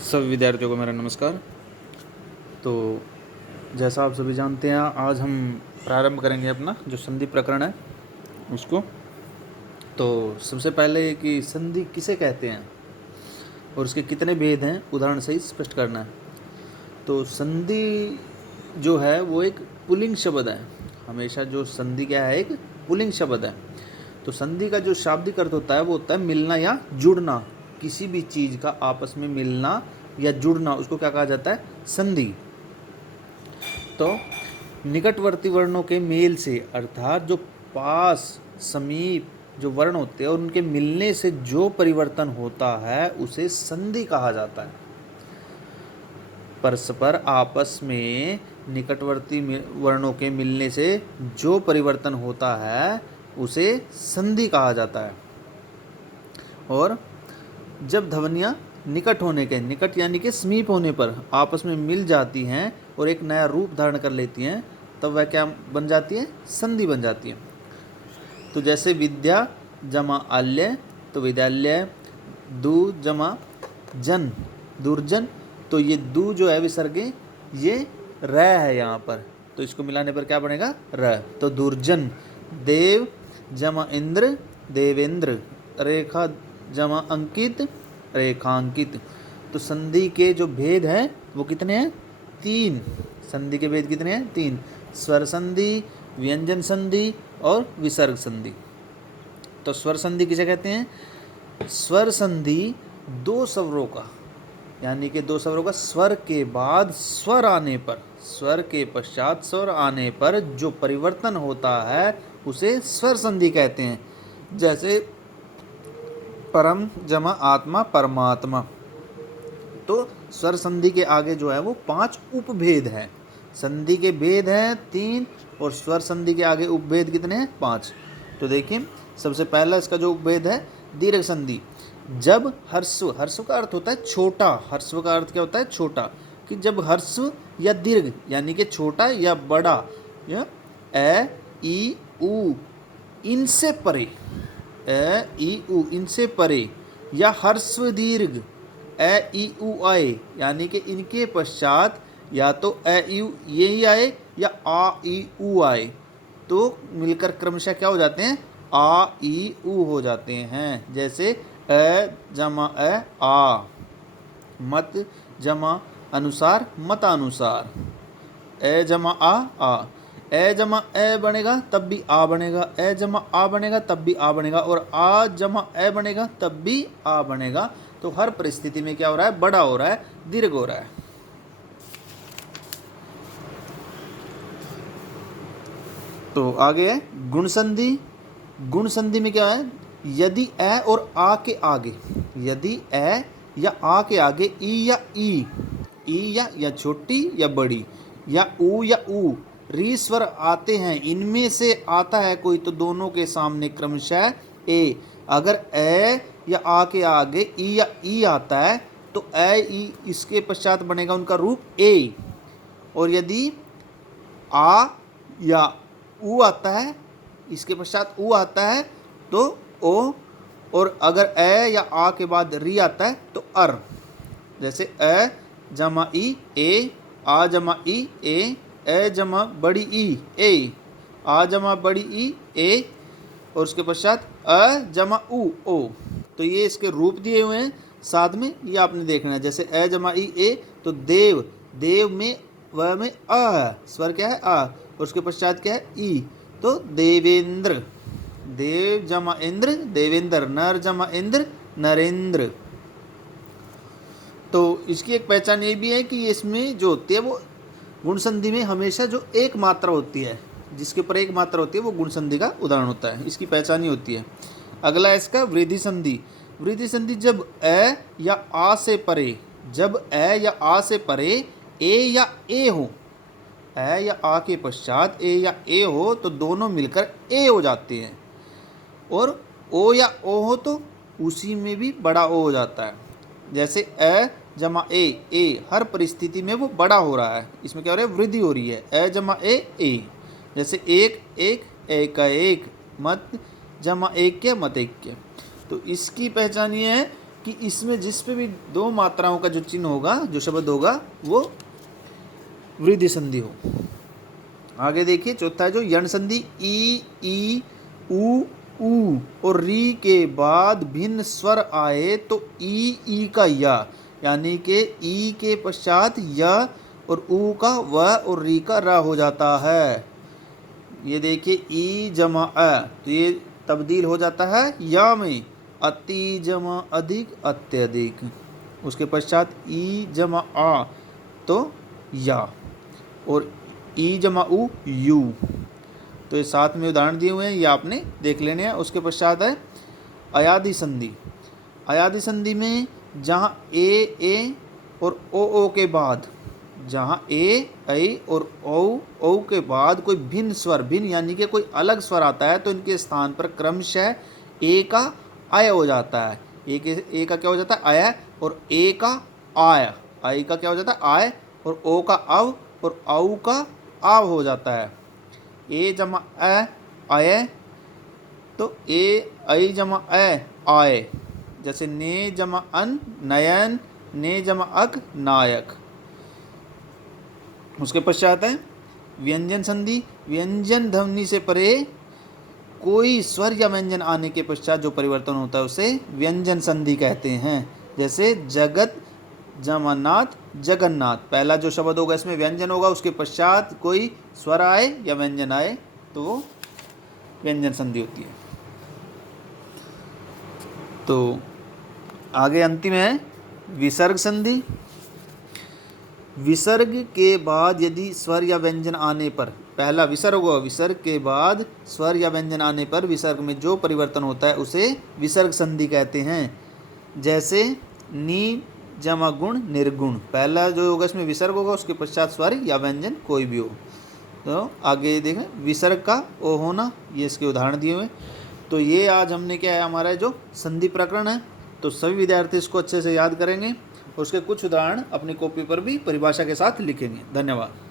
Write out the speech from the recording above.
सभी विद्यार्थियों को मेरा नमस्कार। तो जैसा आप सभी जानते हैं, आज हम प्रारंभ करेंगे अपना जो संधि प्रकरण है उसको। तो सबसे पहले कि संधि किसे कहते हैं और उसके कितने भेद हैं उदाहरण सहित स्पष्ट करना है। तो संधि जो है वो एक पुल्लिंग शब्द है। हमेशा जो संधि क्या है, एक पुल्लिंग शब्द है। तो संधि का जो शाब्दिक अर्थ होता है वो होता है मिलना या जुड़ना। किसी भी चीज़ का आपस में मिलना या जुड़ना, उसको क्या कहा जाता है, संधि। तो निकटवर्ती वर्णों के मेल से, अर्थात जो पास समीप जो वर्ण होते हैं और उनके मिलने से जो परिवर्तन होता है उसे संधि कहा जाता है। परस्पर आपस में निकटवर्ती वर्णों के मिलने से जो परिवर्तन होता है उसे संधि कहा जाता है। और जब ध्वनियाँ निकट होने के, निकट यानी कि समीप होने पर आपस में मिल जाती हैं और एक नया रूप धारण कर लेती हैं, तब वह क्या बन जाती है, संधि बन जाती है। तो जैसे विद्या जमा आल्य, तो विद्यालय। दू जमा जन, दुर्जन। तो ये दू जो है विसर्गे, ये र है यहाँ पर, तो इसको मिलाने पर क्या बनेगा, र। तो दुर्जन। देव जमा इंद्र, देवेंद्र। रेखा जमा अंकित, रेखांकित। तो संधि के जो भेद हैं वो कितने हैं, 3। संधि के भेद कितने हैं, 3। स्वर संधि, व्यंजन संधि और विसर्ग संधि। तो स्वर संधि किसे कहते हैं, स्वर संधि दो स्वरों का, यानी कि दो स्वरों का स्वर के बाद स्वर आने पर, स्वर के पश्चात स्वर आने पर जो परिवर्तन होता है उसे स्वर संधि कहते हैं। जैसे परम जमा आत्मा, परमात्मा। तो स्वर संधि के आगे जो है वो 5 उपभेद हैं। संधि के भेद हैं 3 और स्वर संधि के आगे उपभेद कितने हैं, 5। तो देखिए, सबसे पहला इसका जो उपभेद है दीर्घ संधि। जब हर्स्व, हर्स्व का अर्थ होता है छोटा, हर्स्व का अर्थ क्या होता है, छोटा। कि जब हर्स्व या दीर्घ यानी कि छोटा या बड़ा, या ए ई उ इनसे परे, ए ई उ इनसे परे, या हर्स्व दीर्घ ए ई उ आए, यानी कि इनके पश्चात या तो ए ई उ ये ही आए या आ ई उ आए, तो मिलकर क्रमशः क्या हो जाते हैं, आ ई उ हो जाते हैं। जैसे ए जमा ए आ, मत जमा अनुसार, मतानुसार। ए जमा आ, ए जमा ए बनेगा तब भी आ बनेगा, ए जमा आ बनेगा तब भी आ बनेगा, और आ जमा ए बनेगा तब भी आ बनेगा। तो हर परिस्थिति में क्या हो रहा है, बड़ा हो रहा है, दीर्घ हो रहा है। तो आगे है गुण संधि। गुण संधि में क्या है, यदि ए और आ के आगे, यदि ए या आ के आगे ई या छोटी या बड़ी, या ऊ री स्वर आते हैं, इनमें से आता है कोई, तो दोनों के सामने क्रमशः ए। अगर ए या आ के आगे ई या ई आता है तो ए ई इसके पश्चात बनेगा उनका रूप ए। और यदि आ या ऊ आता है, इसके पश्चात ऊ आता है तो ओ, और अगर ए या आ के बाद री आता है तो अर। जैसे ए जमा ई ए, आ जमा ई ए जमा बड़ी ई ए, आ जमा बड़ी ई ए, और उसके पश्चात अ जमा उ ओ। तो ये इसके रूप दिए हुए हैं, साथ में ये आपने देखना है। जैसे ए जमा ई ए, तो देव, देव में वह में अ है, स्वर क्या है, आ, और उसके पश्चात क्या है, ई। तो देवेंद्र, देव जमा इंद्र, देवेंद्र। नर जमा इंद्र, नरेंद्र। तो इसकी एक पहचान ये भी है कि इसमें जो होती है वो गुण संधि में हमेशा जो एक मात्रा होती है, जिसके ऊपर एक मात्रा होती है, वो गुण संधि का उदाहरण होता है, इसकी पहचान ही होती है। अगला है इसका वृद्धि संधि। वृद्धि संधि जब ए या आ से परे, जब ए या आ से परे ए या ए हो, ए या आ के पश्चात ए या ए हो, तो दोनों मिलकर ए हो जाते हैं। और ओ या ओ हो तो उसी में भी बड़ा ओ हो जाता है। जैसे ए जमा ए, हर परिस्थिति में वो बड़ा हो रहा है, इसमें क्या हो रहा है, वृद्धि हो रही है। ए जमा ए। जैसे एक का एक, मत जमा एक के मत एक के। तो इसकी पहचान ये है कि इसमें जिस पे भी दो मात्राओं का जो चिन्ह होगा, जो शब्द होगा, वो वृद्धि संधि हो। आगे देखिए चौथा है जो यण संधि, ई उ ऊ और री के बाद भिन्न स्वर आए तो ई का या, यानी कि ई के पश्चात या और ऊ का व और री का रा हो जाता है। ये देखिए ई जमा अ, तो ये तब्दील हो जाता है या में, अति जमा अधिक अत्यधिक। उसके पश्चात ई जमा आ तो या, और ई जमा उ यू। तो ये साथ में उदाहरण दिए हुए हैं, ये आपने देख लेने हैं। उसके पश्चात है अयादि संधि। अयादि संधि में जहाँ ए और ओ के बाद, जहाँ ऐ और औ के बाद कोई भिन्न स्वर, भिन्न यानी कि कोई अलग स्वर आता है, तो इनके स्थान पर क्रमशः ए का आय हो जाता है। ए का क्या हो जाता है? आय, और ए का आय, आई का क्या हो जाता है? आय, और ओ का अव, और औ का आव हो जाता है। ए जमा अ आय, तो ए ऐ जमा अ आय। जैसे ने जमा अन नयन, ने जमा अक नायक। उसके पश्चात है व्यंजन संधि। व्यंजन ध्वनि से परे कोई स्वर या व्यंजन आने के पश्चात जो परिवर्तन होता है उसे व्यंजन संधि कहते हैं। जैसे जगत जमानाथ जगन्नाथ, पहला जो शब्द होगा इसमें व्यंजन होगा, उसके पश्चात कोई स्वर आए या व्यंजन आए तो वो व्यंजन संधि होती है। तो आगे अंतिम है विसर्ग संधि। विसर्ग के बाद यदि स्वर या व्यंजन आने पर, पहला विसर्ग होगा, विसर्ग के बाद स्वर या व्यंजन आने पर विसर्ग में जो परिवर्तन होता है उसे विसर्ग संधि कहते हैं। जैसे नी जमा गुण निर्गुण, पहला जो होगा इसमें विसर्ग होगा, उसके पश्चात स्वर या व्यंजन कोई भी हो। तो आगे देखें विसर्ग का ओ होना, ये इसके उदाहरण दिए हुए। तो ये आज हमने क्या है, हमारा जो संधि प्रकरण है, तो सभी विद्यार्थी इसको अच्छे से याद करेंगे और उसके कुछ उदाहरण अपनी कॉपी पर भी परिभाषा के साथ लिखेंगे। धन्यवाद।